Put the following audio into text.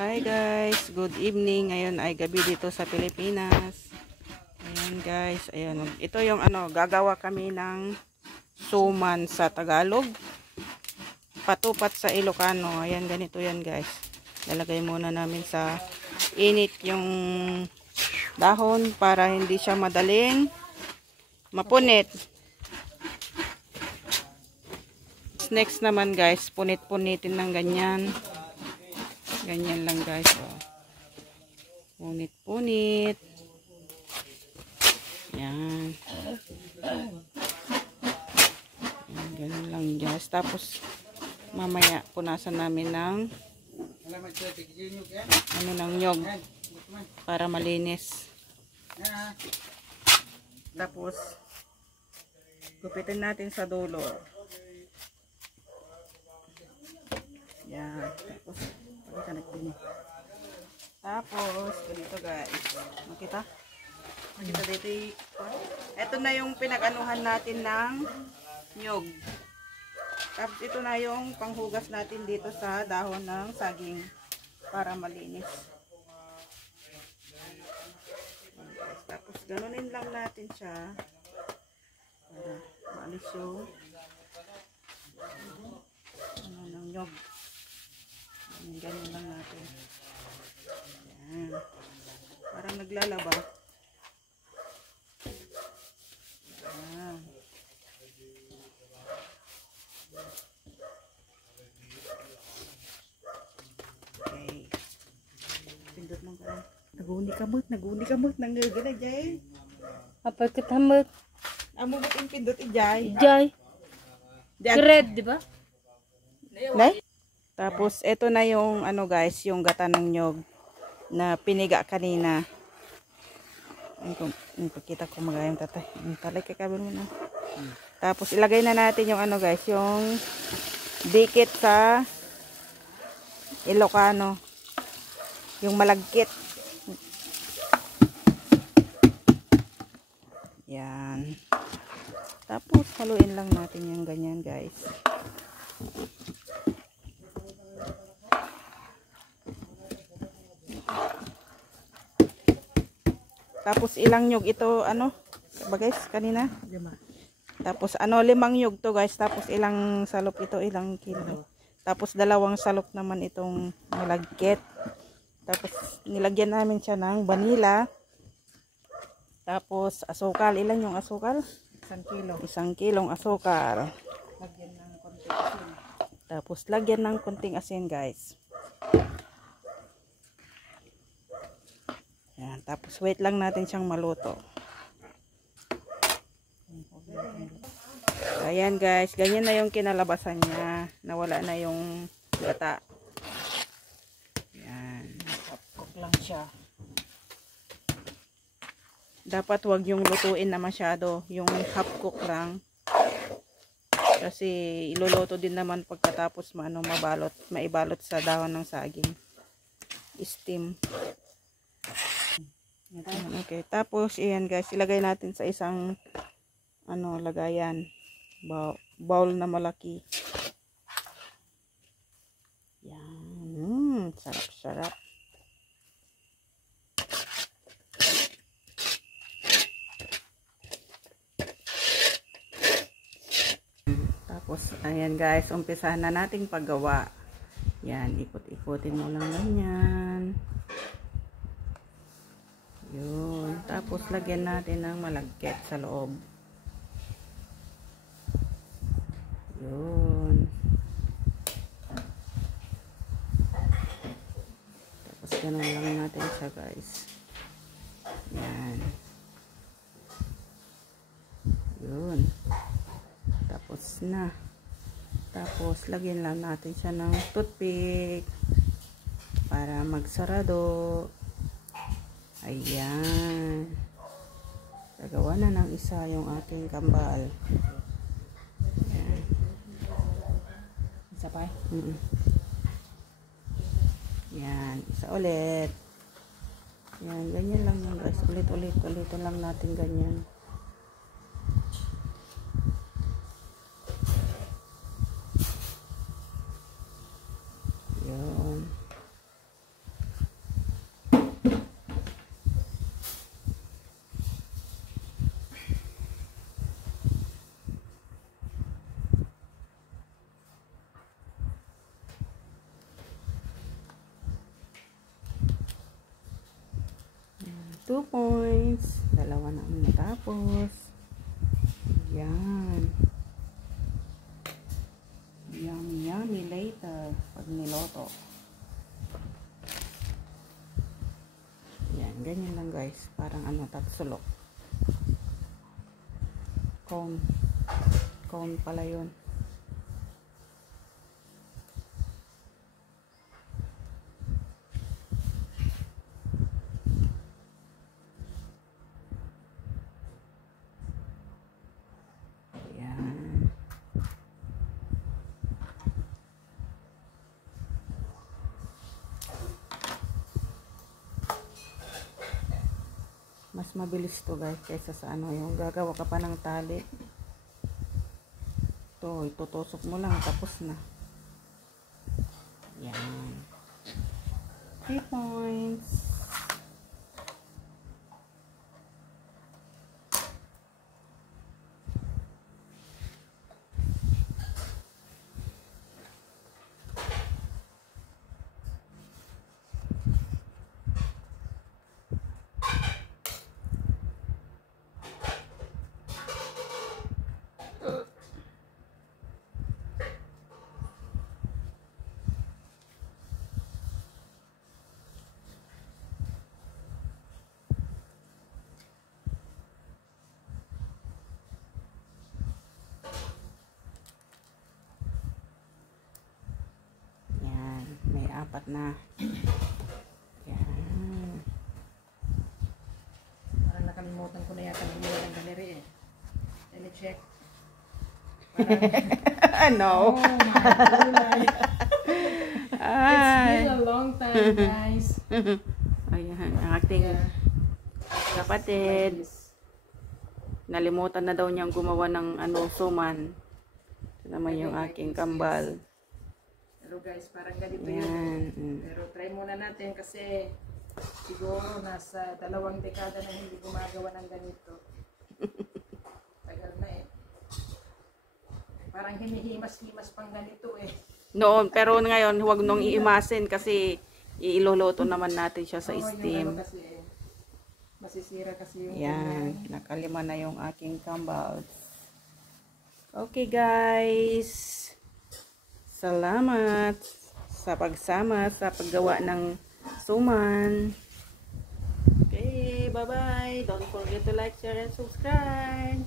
Hi guys, good evening. Ngayon ay gabi dito sa Pilipinas. Ayan guys, ayan. Ito yung gagawa kami ng suman sa Tagalog, patupat sa Ilocano. Ayan, ganito yan guys. Lalagay muna namin sa init yung dahon para hindi siya madaling mapunit. Next naman guys, punit-punitin ng ganyan. Ganyan lang guys. Oh. Punit-punit. Yan. Yan. Ganyan lang guys. Tapos mamaya punasan namin ng ng nyog para malinis. Tapos gupitin natin sa dulo. Yan. Tapos ganito guys. Makita? Makita dito. Ito na yung pinag-anuhan natin ng nyog. Tapos ito na yung panghugas natin dito sa dahon ng saging para malinis. Tapos ganunin lang natin siya para maalis yung ng nyog. Ganyan lang natin. Yan. Parang naglalaba. Yan. Okay. Pindot mo ka. Naguni kamot. Nanggagana, Jay. Apa ketamot? Amo ba't yung pindot, Jay? Jay. Red, di ba? Nay? Tapos, ito na yung, guys, yung gata ng nyog na piniga kanina. Pagkita ko magayang tatay. Talay kakabin mo na. Tapos, ilagay na natin yung, guys, yung dikit sa Ilocano. Yung malagkit. Yan. Tapos, haluin lang natin yung ganyan, guys. Tapos ilang nyug ito ba guys kanina? 5. Tapos 5 nyug to guys. Tapos ilang salop ito, ilang kilo. Tapos 2 salop naman itong malagkit. Tapos nilagyan namin siya ng vanilla. Tapos asukal, ilan yung asukal? 1 kilo. 1 kilong asukal. Lagyan ng konting asin. Tapos lagyan ng konting asin guys. Yan, tapos wait lang natin siyang maluto. Ayan guys, ganyan na yung kinalabasan niya. Nawala na yung gata. Yan, half-cook lang siya. Dapat wag yung lutuin na masyado, yung half-cook lang. Kasi iluluto din naman pagkatapos maibalot sa dahon ng saging. Steam. Okay, tapos iyan guys, ilagay natin sa isang lagayan, bowl na malaki. Yan, sarap. Tapos ayan guys, umpisahan na nating paggawa. Yan, ikot-ikotin mo lang ganyan. Yun. Tapos, lagyan natin ng malagkit sa loob. Yun. Tapos, ganun lang natin siya, guys. Yan. Yun. Tapos na. Tapos, lagyan lang natin siya ng toothpick para magsarado. Ayan. Gagawa na ng isa yung ating kambal. Ayan. Isa pa? Yan. Isa ulit. Yan. Ganyan lang yung guys. Ulitin lang natin ganyan. Yun. 2 points. Dalawa na ang natapos. Yan. Yummy later pag niloto. Yan, ganyan lang guys. Parang ano, tatsulok. Cone pala yun. Mas mabilis to guys kaysa sa ano, yung gagawa ka pa ng tali. To, itutusok mo lang tapos na. Yan. 3 points. Apat na. Yan. Parang nakalimutan ko na yata bumili ng galeri eh. Let me check. No. Oh my God. It's been a long time, guys. Ayan, ang ating kapatid. Nalimutan na daw niyang gumawa ng ano, suman. Ito naman yung aking kambal. Pero guys, parang ganito Yan. yun. Pero try muna natin kasi siguro nasa 2 dekada na hindi gumagawa ng ganito. Tagal na eh. Parang hinihimas-himas pang ganito eh. Noon, pero ngayon, huwag nung iimasin kasi iluluto naman natin siya sa steam. Yung ano kasi eh, masisira kasi yung Yan, nakalima na yung aking kambal. Okay guys. Salamat sa pagsama sa paggawa ng suman. Okay, bye-bye. Don't forget to like, share, and subscribe.